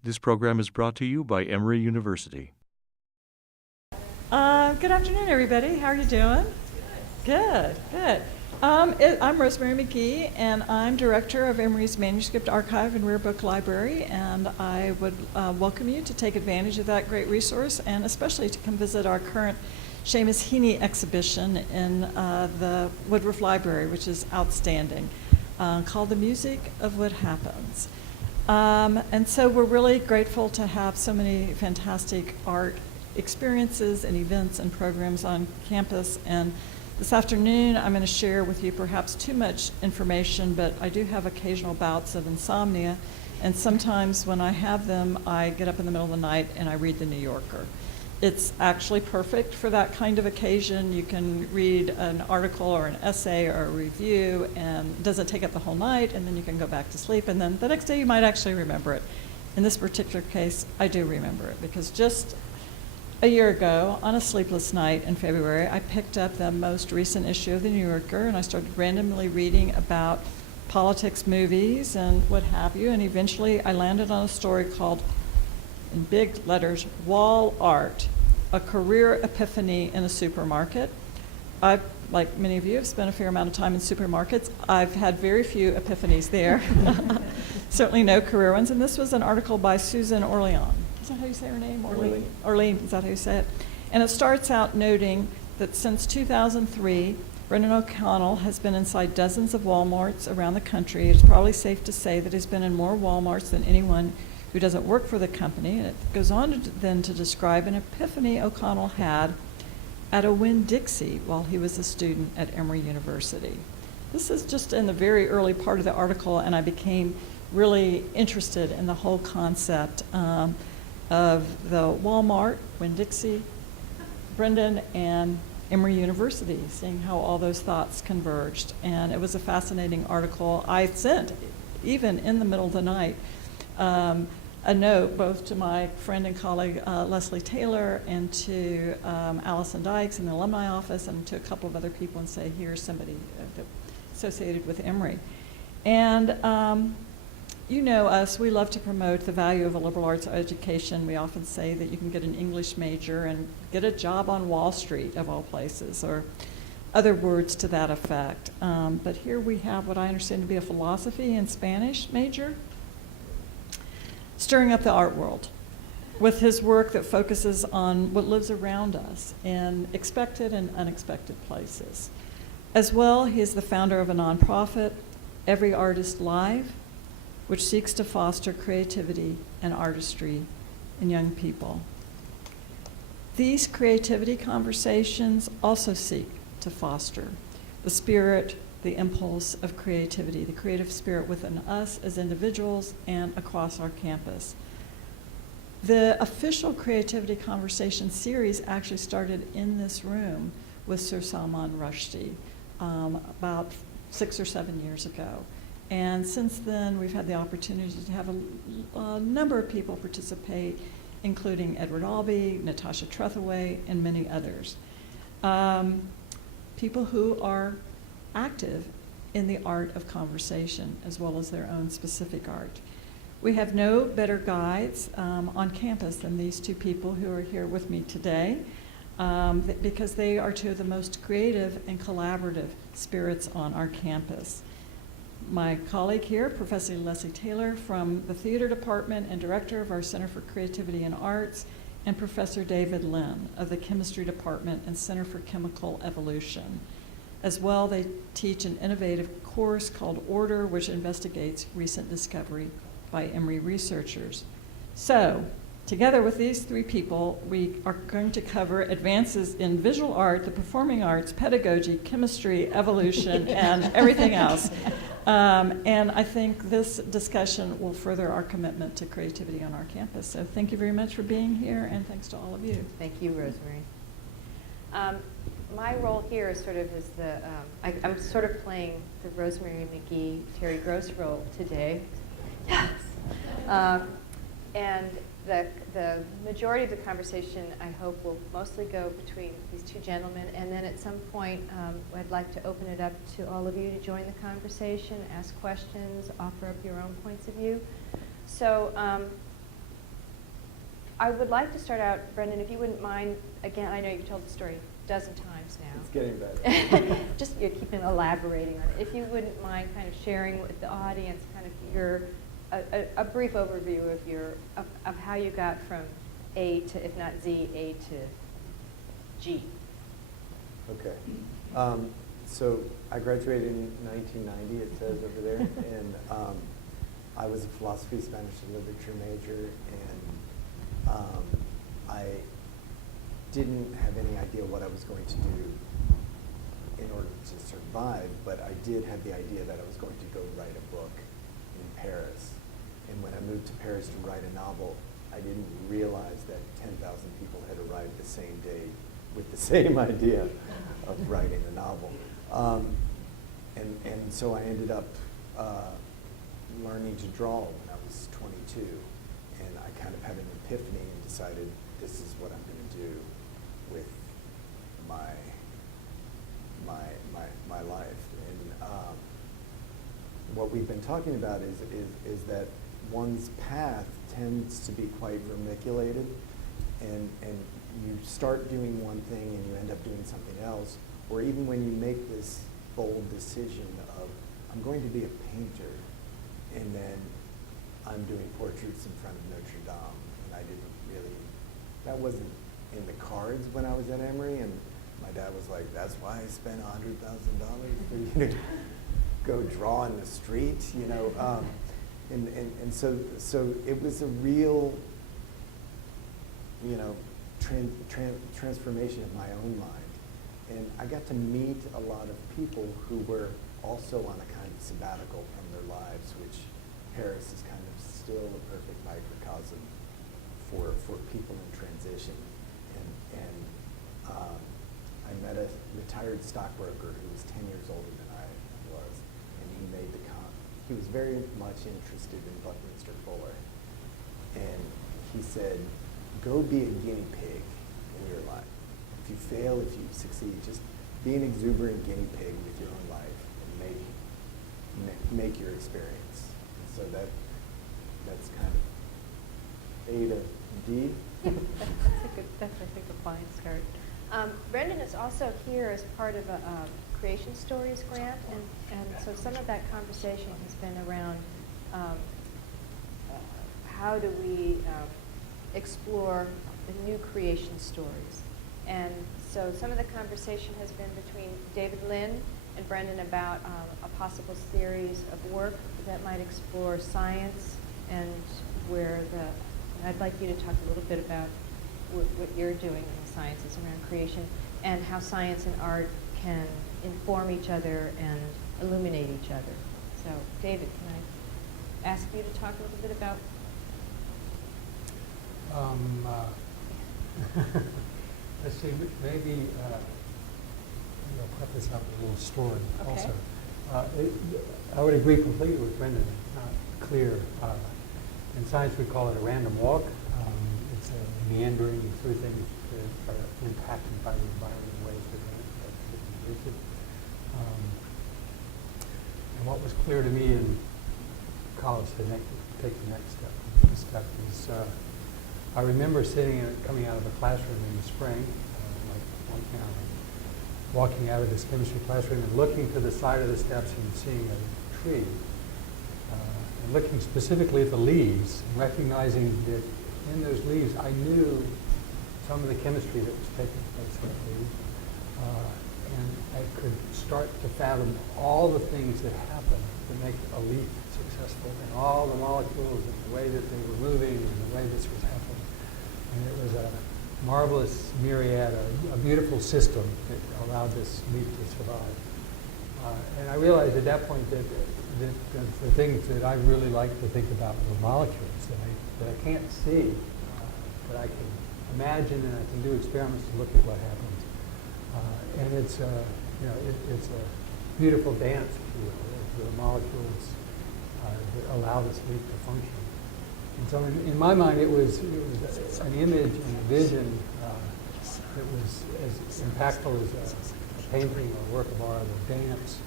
This program is brought to you by Emory University. Good afternoon, everybody. How are you doing? Good, good. I'm Rosemary McGee, and I'm director of Emory's Manuscript Archive and Rare Book Library, and I would welcome you to take advantage of that great resource, and especially to come visit our current Seamus Heaney exhibition in the Woodruff Library, which is outstanding, called The Music of What Happens. And so we're really grateful to have so many fantastic art experiences and events and programs on campus. And this afternoon, I'm going to share with you perhaps too much information, but I do have occasional bouts of insomnia. And sometimes when I have them, I get up in the middle of the night and I read The New Yorker. It's actually perfect for that kind of occasion. You can read an article or an essay or a review, and it doesn't take up the whole night, and then you can go back to sleep, and then the next day you might actually remember it. In this particular case, I do remember it, because just a year ago, on a sleepless night in February, I picked up the most recent issue of The New Yorker, and I started randomly reading about politics, movies, and what have you, and eventually I landed on a story called, in big letters, Wall Art, a career epiphany in a supermarket. I've, like many of you, have spent a fair amount of time in supermarkets. I've had very few epiphanies there, certainly no career ones, and this was an article by Susan Orlean. Is that how you say her name? Orlean, is that how you say it? And it starts out noting that since 2003, Brendan O'Connell has been inside dozens of Walmarts around the country. It's probably safe to say that he's been in more Walmarts than anyone who doesn't work for the company. And it goes on then to describe an epiphany O'Connell had at a Winn-Dixie while he was a student at Emory University. This is just in the very early part of the article, and I became really interested in the whole concept of the Walmart, Winn-Dixie, Brendan, and Emory University, seeing how all those thoughts converged. And it was a fascinating article. I sent, even in the middle of the night, a note both to my friend and colleague Leslie Taylor and to Allison Dykes in the alumni office and to a couple of other people and say, here's somebody associated with Emory. And you know us, we love to promote the value of a liberal arts education. We often say that you can get an English major and get a job on Wall Street, of all places, or other words to that effect. But here we have what I understand to be a philosophy and Spanish major, stirring up the art world with his work that focuses on what lives around us in expected and unexpected places. As well, he is the founder of a nonprofit, Every Artist Live, which seeks to foster creativity and artistry in young people. These creativity conversations also seek to foster the spirit, the impulse of creativity, the creative spirit within us as individuals and across our campus. The official Creativity Conversation series actually started in this room with Sir Salman Rushdie about 6 or 7 years ago. And since then, we've had the opportunity to have a number of people participate, including Edward Albee, Natasha Trethewey, and many others. People who are active in the art of conversation, as well as their own specific art. We have no better guides on campus than these two people who are here with me today, because they are two of the most creative and collaborative spirits on our campus. My colleague here, Professor Leslie Taylor from the Theater Department and Director of our Center for Creativity and Arts, and Professor David Lynn of the Chemistry Department and Center for Chemical Evolution. As well, they teach an innovative course called Order, which investigates recent discovery by Emory researchers. So, together with these three people, we are going to cover advances in visual art, the performing arts, pedagogy, chemistry, evolution, and everything else. And I think this discussion will further our commitment to creativity on our campus. So thank you very much for being here, and thanks to all of you. Thank you, Rosemary. My role here is sort of as the, I'm sort of playing the Rosemary McGee, Terry Gross role today. Yes. And the majority of the conversation, I hope, will mostly go between these two gentlemen, and then at some point, I'd like to open it up to all of you to join the conversation, ask questions, offer up your own points of view. So I would like to start out, Brendan, if you wouldn't mind, again, I know you've told the story a dozen times now. It's getting better. Just you're keeping elaborating on it. If you wouldn't mind kind of sharing with the audience kind of your, a brief overview of your, of how you got from A to, if not Z, A to G. Okay. So I graduated in 1990, it says over there, and I was a philosophy, Spanish, and literature major, and I didn't have any idea what I was going to do in order to survive, but I did have the idea that I was going to go write a book in Paris. And when I moved to Paris to write a novel, I didn't realize that 10,000 people had arrived the same day with the same idea of writing a novel. And so I ended up learning to draw when I was 22. And I kind of had an epiphany and decided this is what I'm going to do with my life. And what we've been talking about is that one's path tends to be quite vermiculated, and you start doing one thing and you end up doing something else, or even when you make this bold decision of, I'm going to be a painter, and then I'm doing portraits in front of Notre Dame, and I didn't really, that wasn't in the cards when I was at Emory, and my dad was like, that's why I spent $100,000 for you to go draw in the street, you know. And so it was a real, you know, transformation of my own mind. And I got to meet a lot of people who were also on a kind of sabbatical from their lives, which Paris is kind of still a perfect microcosm for people in transition. And I met a retired stockbroker who was 10 years older than I was, and he made the comment. He was very much interested in Buckminster Fuller, and he said, go be a guinea pig in your life. If you fail, if you succeed, just be an exuberant guinea pig with your own life and make your experience. And so that's kind of A to D. Yeah, that's I think a fine start. Brendan is also here as part of a Creation Stories grant, and so some of that conversation has been around how do we explore the new creation stories. And so some of the conversation has been between David Lynn and Brendan about a possible series of work that might explore science and where I'd like you to talk a little bit about what you're doing in the sciences around creation and how science and art can inform each other and illuminate each other. So, David, can I ask you to talk a little bit about? Let's see, maybe I'll put this up with a little story Okay. also. I would agree completely with Brendan. It's not clear. In science, we call it a random walk. It's a meandering through things that are impacted by the environment in ways that are rigid. And what was clear to me in college to take the next step is I remember coming out of a classroom in the spring, walking out of this chemistry classroom and looking to the side of the steps and seeing a tree. And looking specifically at the leaves and recognizing that in those leaves I knew some of the chemistry that was taking place in the leaves. And I could start to fathom all the things that happen to make a leaf successful, and all the molecules and the way that they were moving and the way this was happening. And it was a marvelous myriad, a beautiful system that allowed this leaf to survive. And I realized at that point that the things that I really like to think about were molecules that I can't see, but I can imagine, and I can do experiments to look at what happens. And it's it's a beautiful dance, if you will, of the molecules that allow this leaf to function. And so in my mind, it was an image and a vision that was as impactful as a painting or a work of art or dance.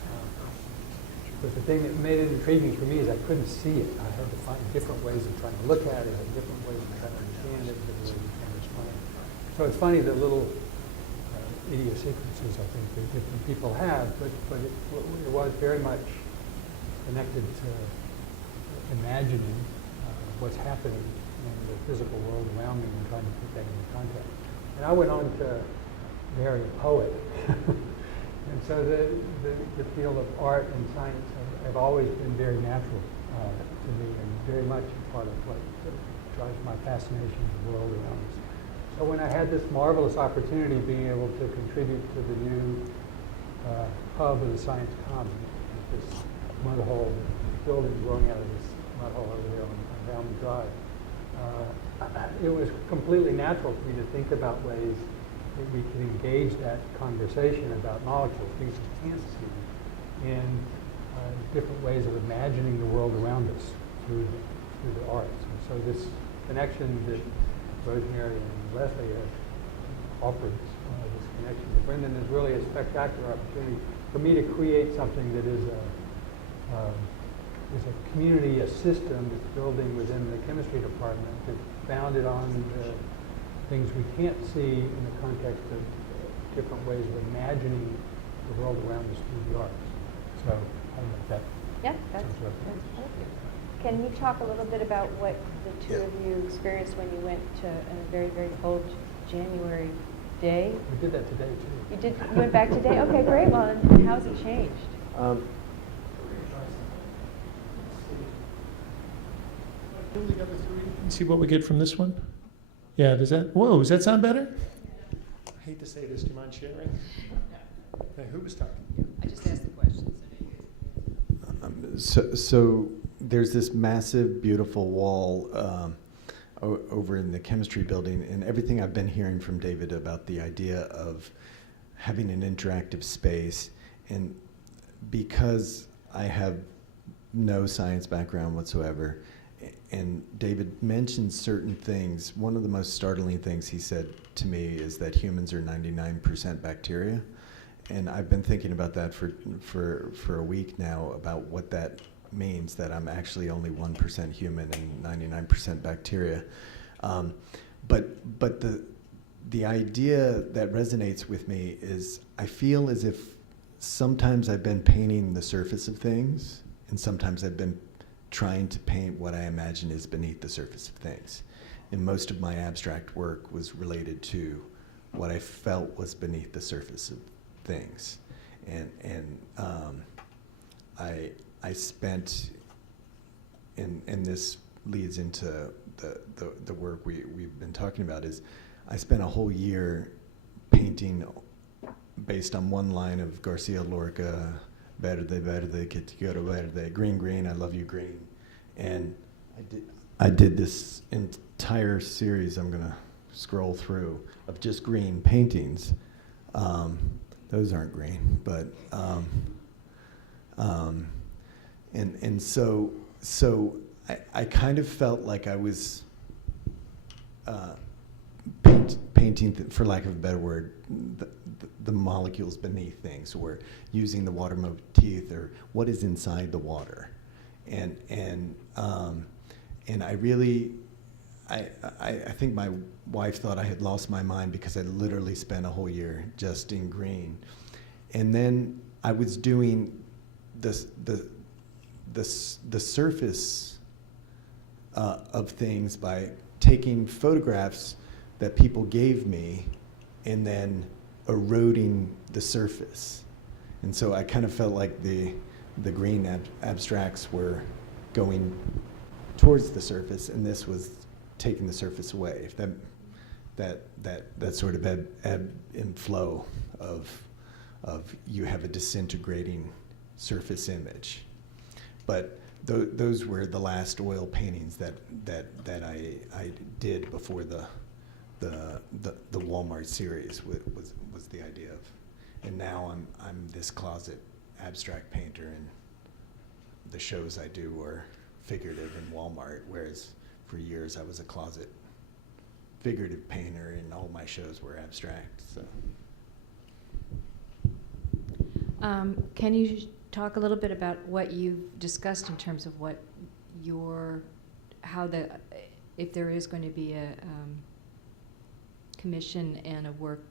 But the thing that made it intriguing for me is I couldn't see it. I had to find different ways of trying to look at it, and different ways of trying to understand it, different ways of trying to explain it. So it's funny the little idiosyncrasies I think that different people have, but it was very much connected to imagining what's happening in the physical world around me and trying to put that into context. And I went on to marry a poet. And so the field of art and science have always been very natural to me and very much part of what drives my fascination with the world around us. So when I had this marvelous opportunity being able to contribute to the new hub of the Science Common, this mud hole, building growing out of this mud hole over there on Valmy Drive, it was completely natural for me to think about ways that we can engage that conversation about molecules, things we can't see, in different ways of imagining the world around us through the arts. And so this connection that Rosemary and Leslie have offered, this connection to Brendan, is really a spectacular opportunity for me to create something that is a community, a system that's building within the chemistry department that's founded on things we can't see in the context of different ways of imagining the world around us through the arts. So I don't know if that Yeah, that's sounds right. perfect. Can you talk a little bit about what the two of you experienced when you went to a very, very cold January day? We did that today too. You did. You went back today? Okay, great. Well, and how's it changed? See what we get from this one? Yeah, does that sound better? I hate to say this, do you mind sharing? Okay, who was talking? I just asked the questions. So there's this massive, beautiful wall over in the chemistry building, and everything I've been hearing from David about the idea of having an interactive space, and because I have no science background whatsoever, and David mentioned certain things. One of the most startling things he said to me is that humans are 99% bacteria. And I've been thinking about that for a week now, about what that means, that I'm actually only 1% human and 99% bacteria. But the idea that resonates with me is I feel as if sometimes I've been painting the surface of things, and sometimes I've been trying to paint what I imagine is beneath the surface of things. And most of my abstract work was related to what I felt was beneath the surface of things. And I spent, and this leads into the work we've been talking about, is I spent a whole year painting based on one line of Garcia Lorca, verde, que te quiero verde, green, green, I love you green. And I did this entire series, I'm gonna scroll through, of just green paintings. Those aren't green, but and so I kind of felt like I was painting, for lack of a better word, the molecules beneath things, or using the water motif, or what is inside the water, and I really. I think my wife thought I had lost my mind because I literally spent a whole year just in green. And then I was doing the surface of things by taking photographs that people gave me and then eroding the surface. And so I kind of felt like the green abstracts were going towards the surface, and this was taking the surface away. If that sort of ebb and flow of you have a disintegrating surface image. But those were the last oil paintings that I did before the Walmart series was the idea of. And now I'm this closet abstract painter, and the shows I do are figurative in Walmart, whereas for years I was a closet figurative painter, and all my shows were abstract. So. Can you talk a little bit about what you've discussed in terms of what if there is going to be a commission and a work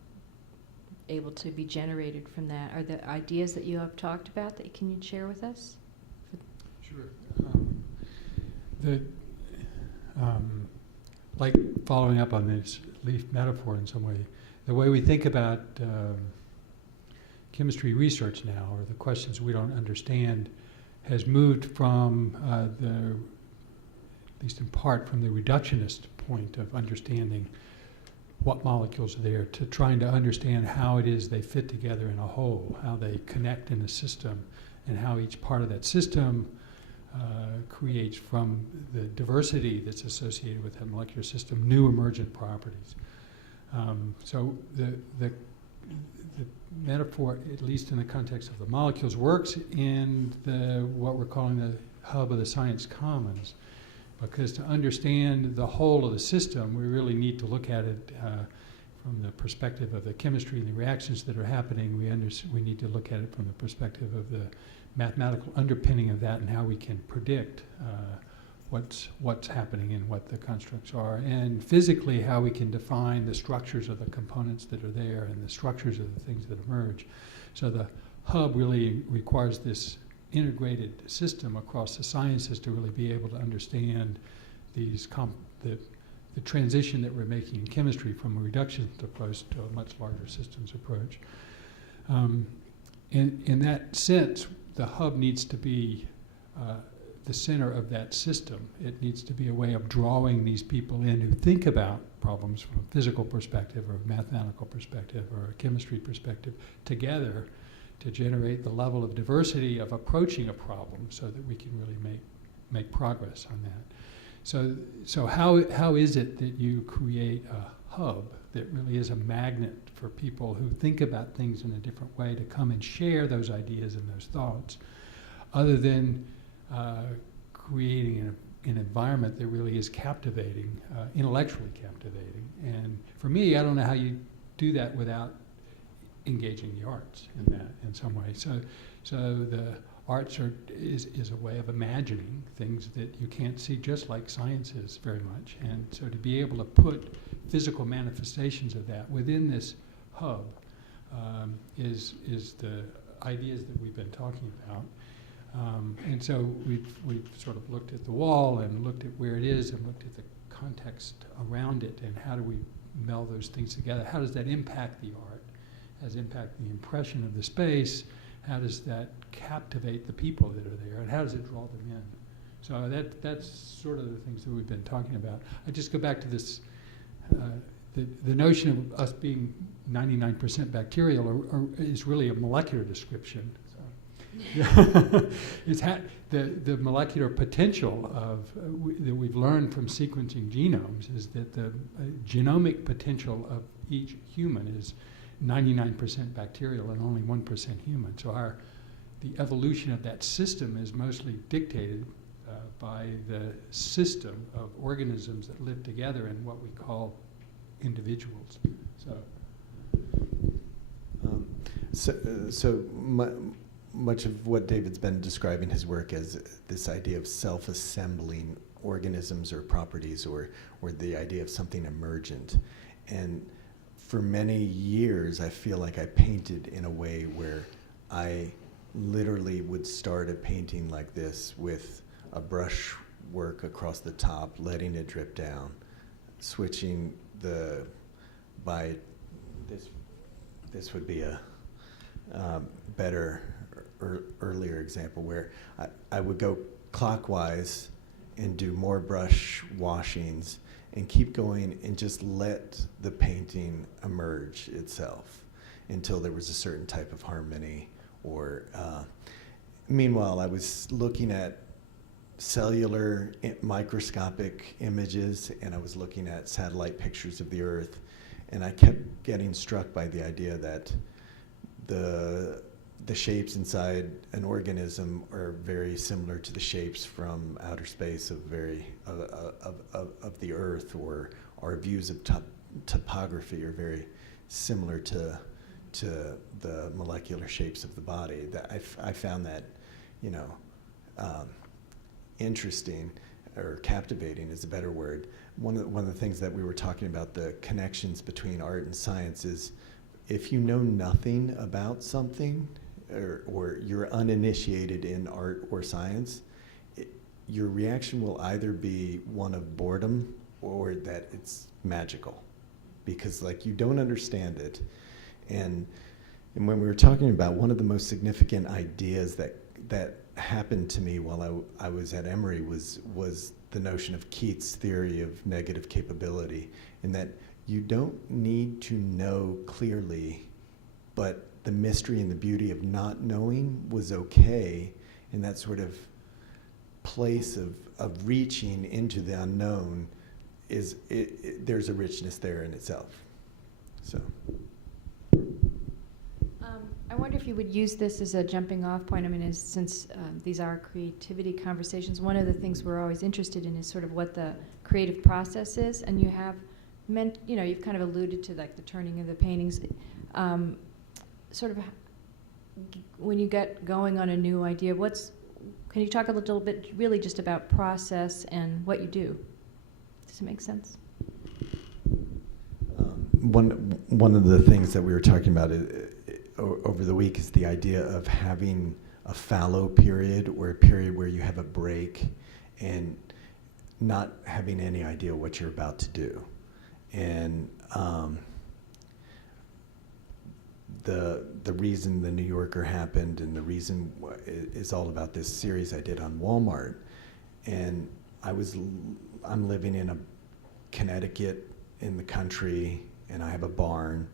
able to be generated from that? Are the ideas that you have talked about that can you share with us? Sure. Like following up on this leaf metaphor in some way, the way we think about chemistry research now, or the questions we don't understand, has moved from at least in part, from the reductionist point of understanding what molecules are there to trying to understand how it is they fit together in a whole, how they connect in a system, and how each part of that system creates, from the diversity that's associated with that molecular system, new emergent properties. So the metaphor, at least in the context of the molecules, works in what we're calling the hub of the science commons, because to understand the whole of the system, we really need to look at it from the perspective of the chemistry and the reactions that are happening. We need to look at it from the perspective of the mathematical underpinning of that and how we can predict what's happening and what the constructs are, and physically how we can define the structures of the components that are there and the structures of the things that emerge. So the hub really requires this integrated system across the sciences to really be able to understand these the transition that we're making in chemistry from a reductionist approach to a much larger systems approach. In that sense, the hub needs to be the center of that system. It needs to be a way of drawing these people in who think about problems from a physical perspective or a mathematical perspective or a chemistry perspective together to generate the level of diversity of approaching a problem so that we can really make progress on that. So how is it that you create a hub that really is a magnet for people who think about things in a different way to come and share those ideas and those thoughts, other than creating an environment that really is captivating, intellectually captivating? And for me, I don't know how you do that without engaging the arts in that in some way. So the arts is a way of imagining things that you can't see, just like science is very much. And so to be able to put physical manifestations of that within this hub is the ideas that we've been talking about. And so we've sort of looked at the wall and looked at where it is and looked at the context around it and how do we meld those things together. How does that impact the art? How does it impact the impression of the space? How does that captivate the people that are there? And how does it draw them in? So that's sort of the things that we've been talking about. I just go back to this, the notion of us being 99% bacterial is really a molecular description. It's the molecular potential that we've learned from sequencing genomes is that the genomic potential of each human is 99% bacterial and only 1% human. So the evolution of that system is mostly dictated by the system of organisms that live together in what we call individuals. So much of what David's been describing his work as this idea of self-assembling organisms or properties, or the idea of something emergent. And for many years, I feel like I painted in a way where I literally would start a painting like this with a brush work across the top, letting it drip down, switching this would be a better earlier example where I would go clockwise and do more brush washings and keep going and just let the painting emerge itself until there was a certain type of harmony. Or meanwhile, I was looking at cellular microscopic images, and I was looking at satellite pictures of the Earth, and I kept getting struck by the idea that the shapes inside an organism are very similar to the shapes from outer space of the Earth, or our views of topography are very similar to to the molecular shapes of the body. That I found that, you know, interesting, or captivating is a better word. One of the things that we were talking about, the connections between art and science, is if you know nothing about something, or you're uninitiated in art or science, your reaction will either be one of boredom or that it's magical, because like you don't understand it. And when we were talking about, one of the most significant ideas that happened to me while I was at Emory was the notion of Keats' theory of negative capability, in that you don't need to know clearly, but the mystery and the beauty of not knowing was okay, in that sort of place of reaching into the unknown. There's a richness there in itself. So. I wonder if you would use this as a jumping off point. I mean, since these are creativity conversations, one of the things we're always interested in is sort of what the creative process is, and you have you've kind of alluded to like the turning of the paintings. Sort of when you get going on a new idea, can you talk a little bit really just about process and what you do? Does it make sense? One of the things that we were talking about over the week is the idea of having a fallow period, or a period where you have a break and not having any idea what you're about to do. And the reason The New Yorker happened, and the reason is all about this series I did on Walmart. And I'm living in a Connecticut in the country, and I have a barn,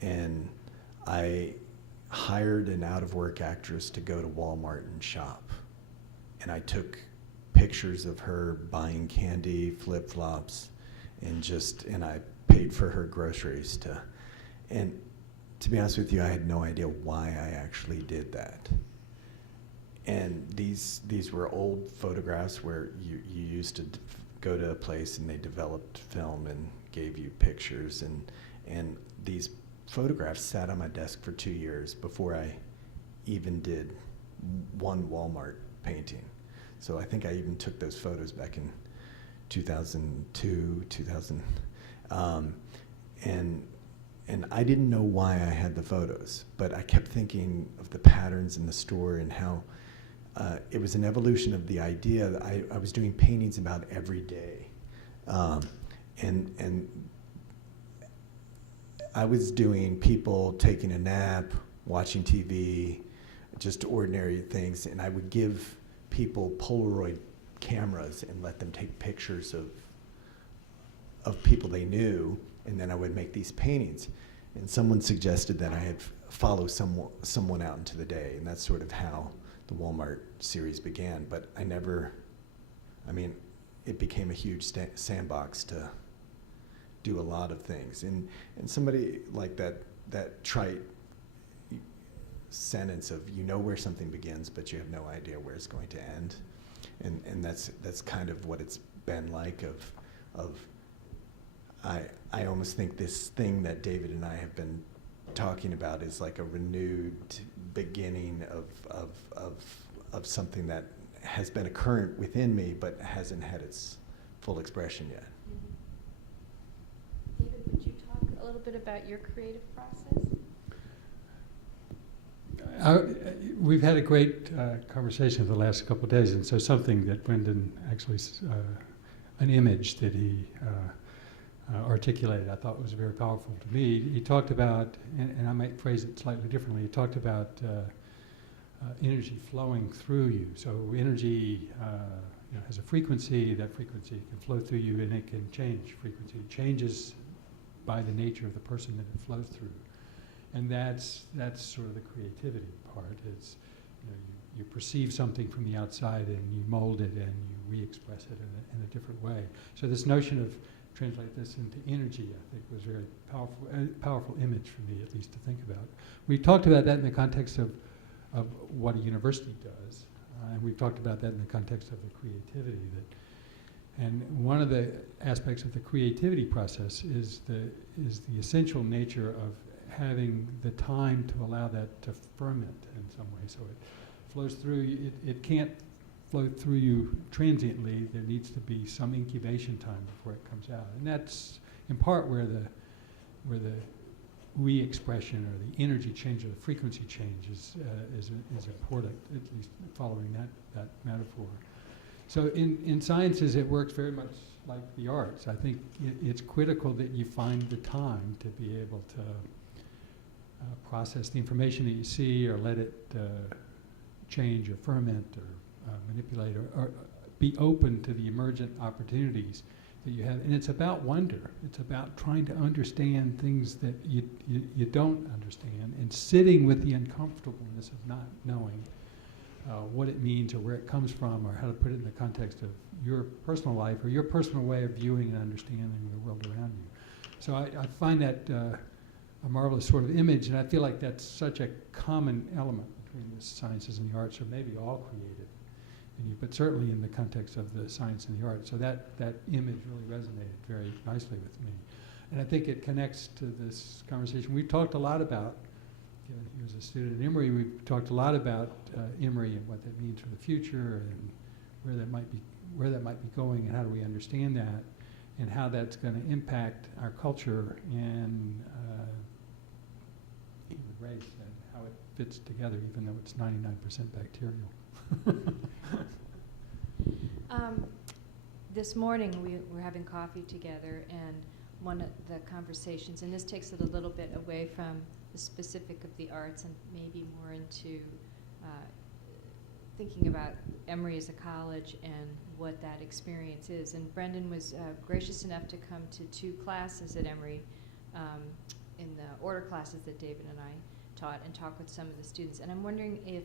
and I hired an out-of-work actress to go to Walmart and shop. And I took pictures of her buying candy, flip-flops, and I paid for her groceries and to be honest with you, I had no idea why I actually did that. And these were old photographs where you used to go to a place and they developed film and gave you pictures, and these photographs sat on my desk for 2 years before I even did one Walmart painting. So I think I even took those photos back in 2002, 2000, and I didn't know why I had the photos, but I kept thinking of the patterns in the store and how it was an evolution of the idea that I was doing paintings about every day. And I was doing people taking a nap, watching TV, just ordinary things, and I would give people Polaroid cameras and let them take pictures of people they knew, and then I would make these paintings. And someone suggested that I had follow someone out into the day, and that's sort of how the Walmart series began. But it became a huge sandbox to do a lot of things. And somebody like that trite sentence of, you know where something begins, but you have no idea where it's going to end. And that's kind of what it's been like I almost think this thing that David and I have been talking about is like a renewed beginning of something that has been a current within me but hasn't had its full expression yet. David, would you talk a little bit about your creative process? We've had a great conversation the last couple of days, and so something that Brendan actually, an image that he articulated, I thought was very powerful to me. He talked about, and I might phrase it slightly differently, he talked about energy flowing through you. So energy has a frequency, that frequency can flow through you, and it can change frequency. It changes by the nature of the person that it flows through. And that's sort of the creativity part. It's, you perceive something from the outside and you mold it and you re-express it in a different way. So this notion of translate this into energy, I think, was very powerful, a powerful image for me, at least, to think about. We talked about that in the context of what a university does, and we've talked about that in the context of the creativity. And one of the aspects of the creativity process is the essential nature of having the time to allow that to ferment in some way, so it flows through you. It can't flow through you transiently. There needs to be some incubation time before it comes out, and that's in part where the re-expression or the energy change or the frequency change is important, at least following that metaphor. So in sciences, it works very much like the arts. I think it's critical that you find the time to be able to process the information that you see, or let it change or ferment or manipulate, or be open to the emergent opportunities that you have. And it's about wonder. It's about trying to understand things that you don't understand, and sitting with the uncomfortableness of not knowing what it means or where it comes from, or how to put it in the context of your personal life or your personal way of viewing and understanding the world around you. So I find that a marvelous sort of image, and I feel like that's such a common element between the sciences and the arts, or maybe all creative in you, but certainly in the context of the science and the arts. So that image really resonated very nicely with me. And I think it connects to this conversation. We've talked a lot about, he was a student at Emory, we've talked a lot about Emory and what that means for the future, and where that might be going, and how do we understand that, and how that's going to impact our culture and human race, and how it fits together, even though it's 99% bacterial. This morning we were having coffee together, and one of the conversations, and this takes it a little bit away from the specific of the arts and maybe more into thinking about Emory as a college and what that experience is. And Brendan was gracious enough to come to 2 classes at Emory in the order classes that David and I taught, and talk with some of the students. And I'm wondering if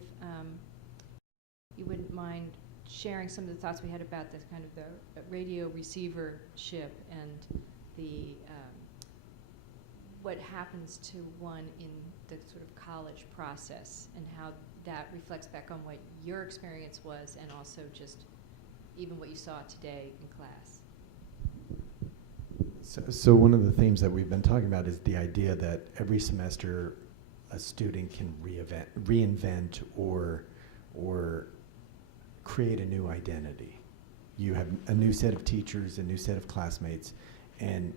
you wouldn't mind sharing some of the thoughts we had about this kind of the radio receivership and the what happens to one in the sort of college process, and how that reflects back on what your experience was, and also just even what you saw today in class. So one of the themes that we've been talking about is the idea that every semester a student can reinvent or create a new identity. You have a new set of teachers, a new set of classmates, and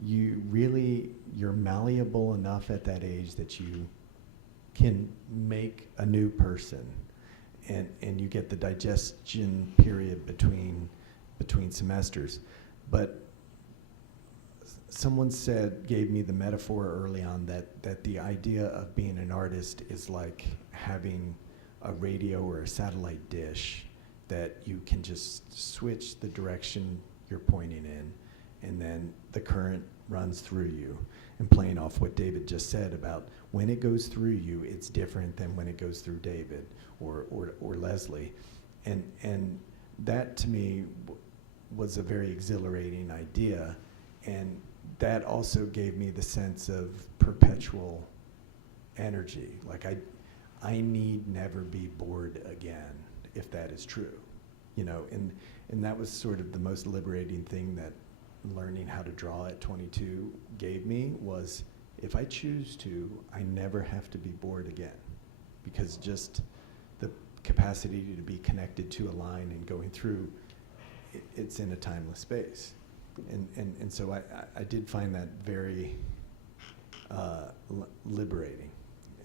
you're malleable enough at that age that you can make a new person, and you get the digestion period between semesters. But someone gave me the metaphor early on that the idea of being an artist is like having a radio or a satellite dish that you can just switch the direction you're pointing in, and then the current runs through you. And playing off what David just said about when it goes through you, it's different than when it goes through David or Leslie. And that to me was a very exhilarating idea, and that also gave me the sense of perpetual energy. Like I need never be bored again, if that is true, and that was sort of the most liberating thing that learning how to draw at 22 gave me, was if I choose to, I never have to be bored again, because just the capacity to be connected to a line and going through, it's in a timeless space. And so I did find that very liberating.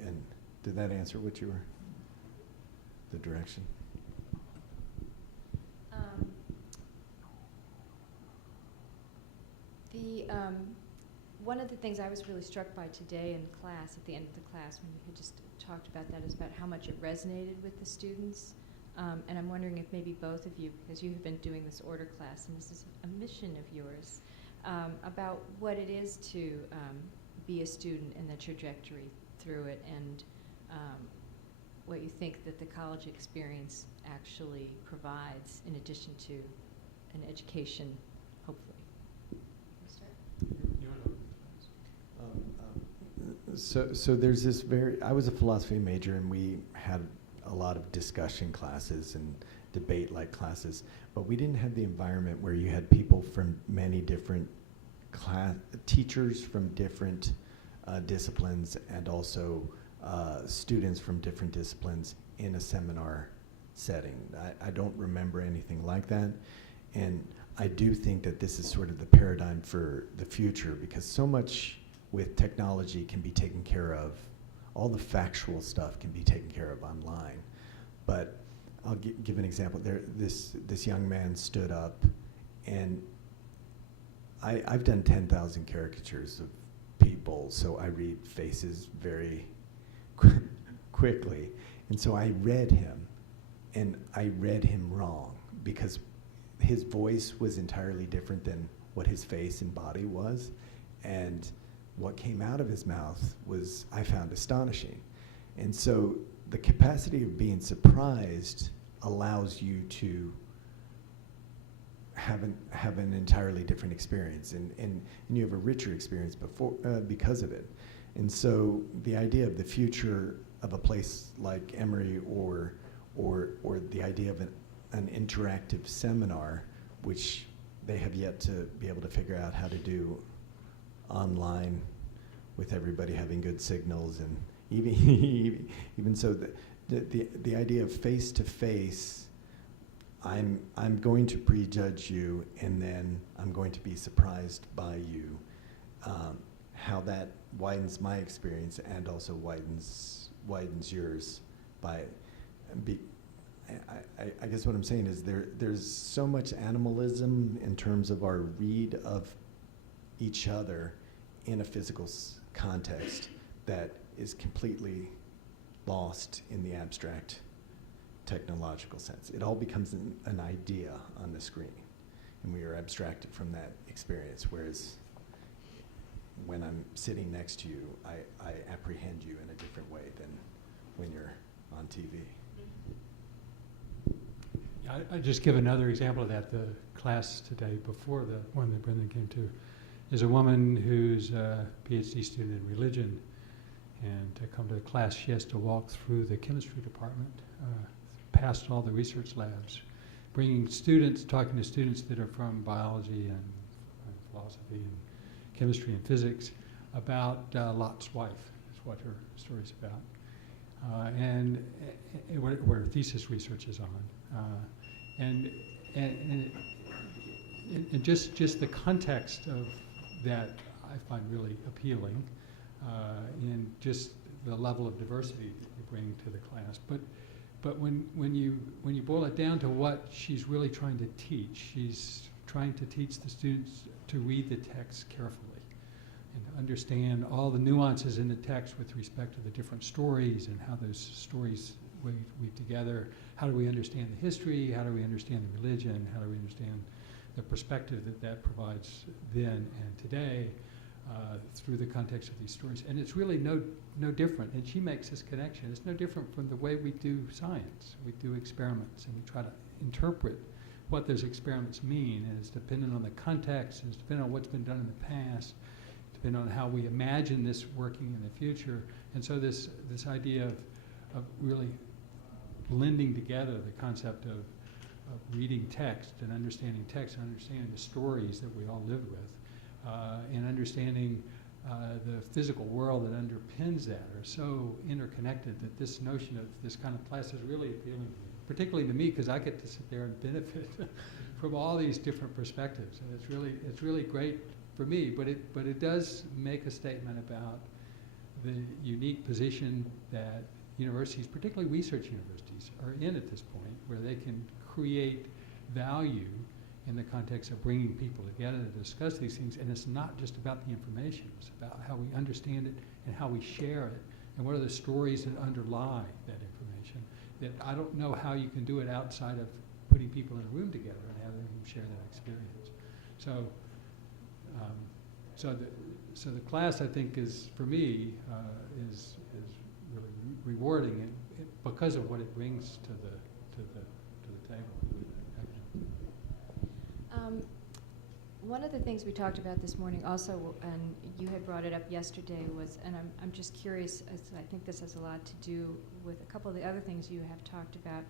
And did that answer what you were, the direction? One of the things I was really struck by today in class, at the end of the class, when you had just talked about that, is about how much it resonated with the students. And I'm wondering if maybe both of you, because you have been doing this order class, and this is a mission of yours, about what it is to be a student and the trajectory through it, and what you think that the college experience actually provides in addition to an education, hopefully. So there's this I was a philosophy major, and we had a lot of discussion classes and debate-like classes, but we didn't have the environment where you had people from many different teachers from different disciplines and also students from different disciplines in a seminar setting. I don't remember anything like that. And I do think that this is sort of the paradigm for the future, because so much with technology can be taken care of. All the factual stuff can be taken care of online. But I'll give an example. This young man stood up, and I've done 10,000 caricatures of people, so I read faces very quickly. And so I read him, and I read him wrong, because his voice was entirely different than what his face and body was. And what came out of his mouth was, I found, astonishing. And so the capacity of being surprised allows you to have an entirely different experience, and you have a richer experience because of it. And so the idea of the future of a place like Emory, or the idea of an interactive seminar, which they have yet to be able to figure out how to do online with everybody having good signals, and even so, the idea of face-to-face, I'm going to prejudge you, and then I'm going to be surprised by you. How that widens my experience and also widens yours. I guess what I'm saying is there's so much animalism in terms of our read of each other in a physical context that is completely lost in the abstract technological sense. It all becomes an idea on the screen, and we are abstracted from that experience, whereas when I'm sitting next to you, I apprehend you in a different way than when you're on TV. Yeah, I just give another example of that. The class today, before the one that Brendan came to, is a woman who's a PhD student in religion, and to come to the class, she has to walk through the chemistry department, past all the research labs, talking to students that are from biology and philosophy and chemistry and physics about Lot's wife, is what her story's about, and where her thesis research is on, and just the context of that I find really appealing, in just the level of diversity that you bring to the class. But when you boil it down to what she's really trying to teach, she's trying to teach the students to read the text carefully and to understand all the nuances in the text with respect to the different stories and how those stories weave together. How do we understand the history? How do we understand the religion? How do we understand the perspective that provides then and today through the context of these stories? And it's really no different. And she makes this connection. It's no different from the way we do science. We do experiments, and we try to interpret what those experiments mean. And it's dependent on the context, and it's dependent on what's been done in the past, depending on how we imagine this working in the future. And so this idea of really blending together the concept of reading text and understanding the stories that we all live with, and understanding the physical world that underpins that are so interconnected that this notion of this kind of class is really appealing to me, particularly to me, because I get to sit there and benefit from all these different perspectives, and it's really great for me. But it does make a statement about the unique position that universities, particularly research universities, are in at this point, where they can create value in the context of bringing people together to discuss these things. And it's not just about the information, it's about how we understand it and how we share it, and what are the stories that underlie that information. That I don't know how you can do it outside of putting people in a room together and having them share that experience. So the class, I think, is, for me, is really rewarding because of what it brings to the table. One of the things we talked about this morning also, and you had brought it up yesterday, was, and I'm just curious, as I think this has a lot to do with a couple of the other things you have talked about,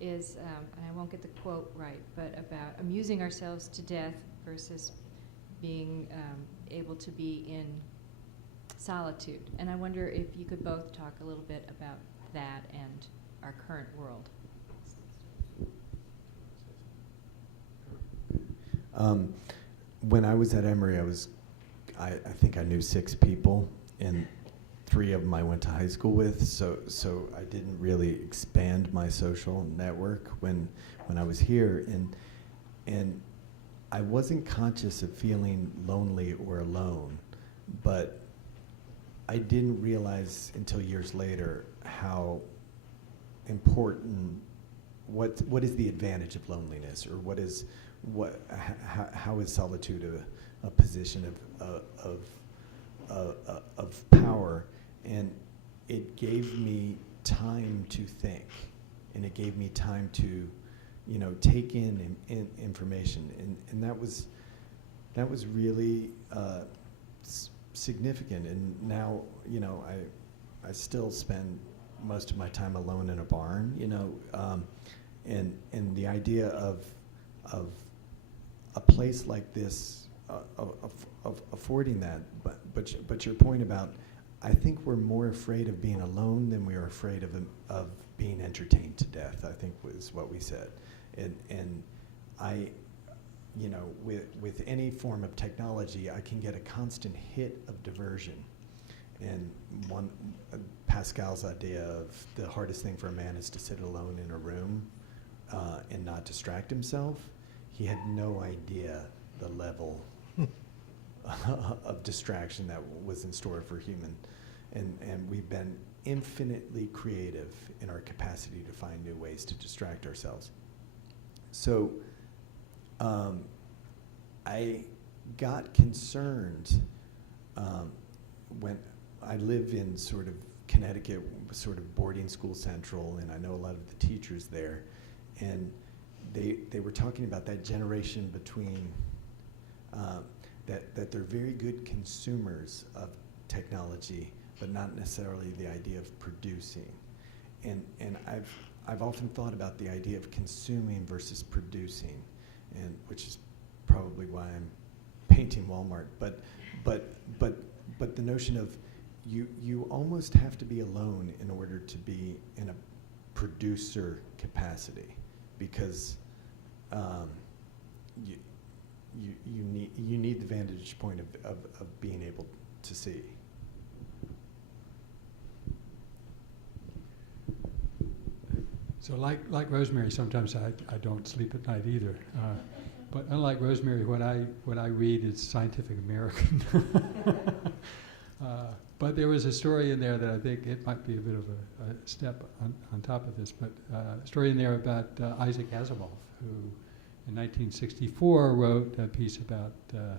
is, and I won't get the quote right, but about amusing ourselves to death versus being able to be in solitude. And I wonder if you could both talk a little bit about that and our current world. When I was at Emory, I think I knew 6 people, and 3 of them I went to high school with. So I didn't really expand my social network when I was here, and I wasn't conscious of feeling lonely or alone, but I didn't realize until years later how important, what is the advantage of loneliness, or how is solitude a position of power. And it gave me time to think, and it gave me time to take in information, and that was really significant. And now I still spend most of my time alone in a barn, and the idea of a place like this of affording that. But your point about, I think we're more afraid of being alone than we are afraid of being entertained to death, I think was what we said. And I, with any form of technology, I can get a constant hit of diversion. And Pascal's idea of the hardest thing for a man is to sit alone in a room and not distract himself, he had no idea the level of distraction that was in store for human. And we've been infinitely creative in our capacity to find new ways to distract ourselves. So I got concerned when I live in sort of Connecticut, sort of boarding school central, and I know a lot of the teachers there, and they were talking about that generation between that they're very good consumers of technology, but not necessarily the idea of producing. And I've often thought about the idea of consuming versus producing, and which is probably why I'm painting Walmart. But the notion of you almost have to be alone in order to be in a producer capacity, because you need the vantage point of being able to see. So like Rosemary, sometimes I don't sleep at night either. But unlike Rosemary, what I read is Scientific American. But there was a story in there that I think it might be a bit of a step on top of this, but a story in there about Isaac Asimov, who in 1964 wrote a piece about the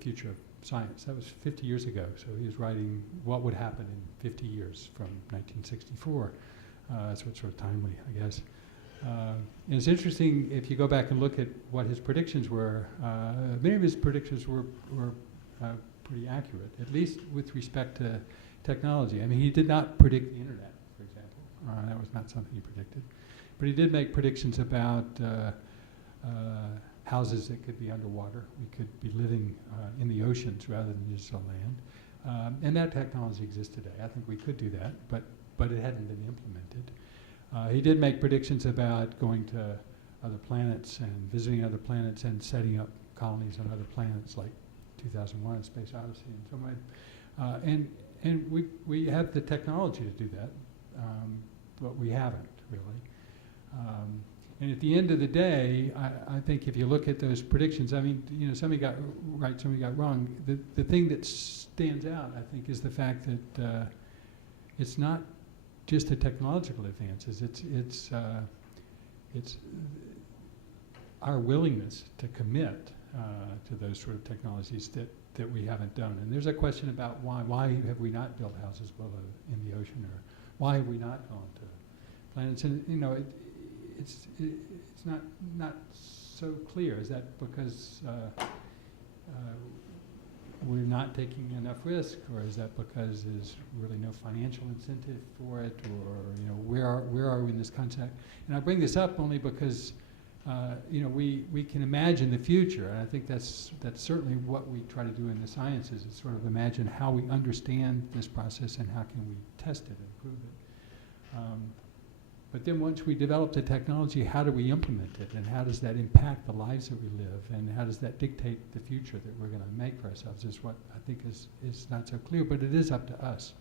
future of science. That was 50 years ago, so he was writing what would happen in 50 years from 1964. So it's sort of timely, I guess. And it's interesting, if you go back and look at what his predictions were, many of his predictions were pretty accurate, at least with respect to technology. I mean, he did not predict the internet, for example. That was not something he predicted. But he did make predictions about houses that could be underwater. We could be living in the oceans rather than just on land. And that technology exists today. I think we could do that, but it hadn't been implemented. He did make predictions about going to other planets and visiting other planets and setting up colonies on other planets, like 2001: A Space Odyssey and so on. And we have the technology to do that, but we haven't really. And at the end of the day, I think if you look at those predictions, I mean, somebody got right, somebody got wrong. The thing that stands out, I think, is the fact that it's not just the technological advances. It's our willingness to commit to those sort of technologies that we haven't done. And there's a question about why have we not built houses below in the ocean, or why have we not gone to planets? And it's not so clear. Is that because we're not taking enough risk, or is that because there's really no financial incentive for it, or where are we in this concept? And I bring this up only because we can imagine the future, and I think that's certainly what we try to do in the sciences, is sort of imagine how we understand this process and how can we test it and improve it. But then once we develop the technology, how do we implement it, and how does that impact the lives that we live, and how does that dictate the future that we're going to make for ourselves, is what I think is not so clear, but it is up to us.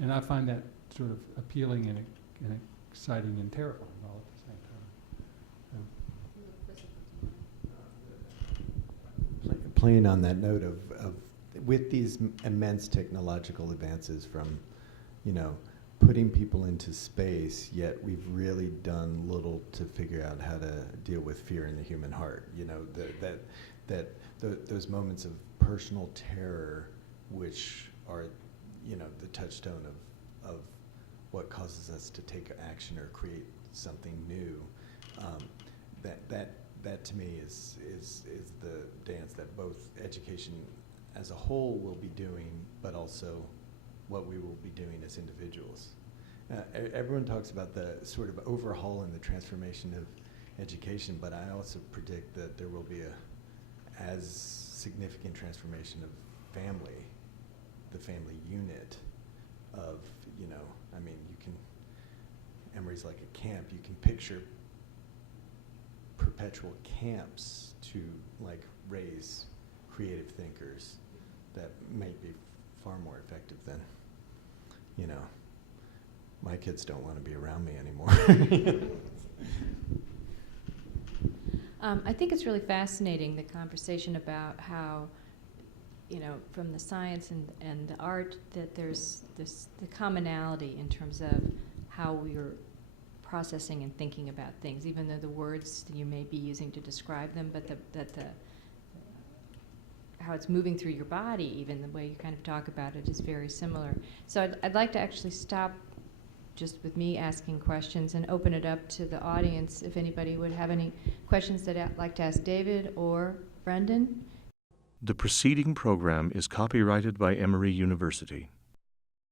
And I find that sort of appealing and exciting and terrifying all at the same time. Playing on that note of with these immense technological advances from, putting people into space, yet we've really done little to figure out how to deal with fear in the human heart. Those moments of personal terror, which are, the touchstone of what causes us to take action or create something new. That to me is the dance that both education as a whole will be doing, but also what we will be doing as individuals. Everyone talks about the sort of overhaul and the transformation of education, but I also predict that there will be as significant transformation of family, the family unit of, Emory's like a camp. You can picture perpetual camps to raise creative thinkers that may be far more effective than, my kids don't want to be around me anymore. I think it's really fascinating, the conversation about how, from the science and the art, that there's the commonality in terms of how we are processing and thinking about things, even though the words that you may be using to describe them, but how it's moving through your body, even the way you kind of talk about it, is very similar. So I'd like to actually stop just with me asking questions and open it up to the audience if anybody would have any questions that I'd like to ask David or Brendan. The preceding program is copyrighted by Emory University.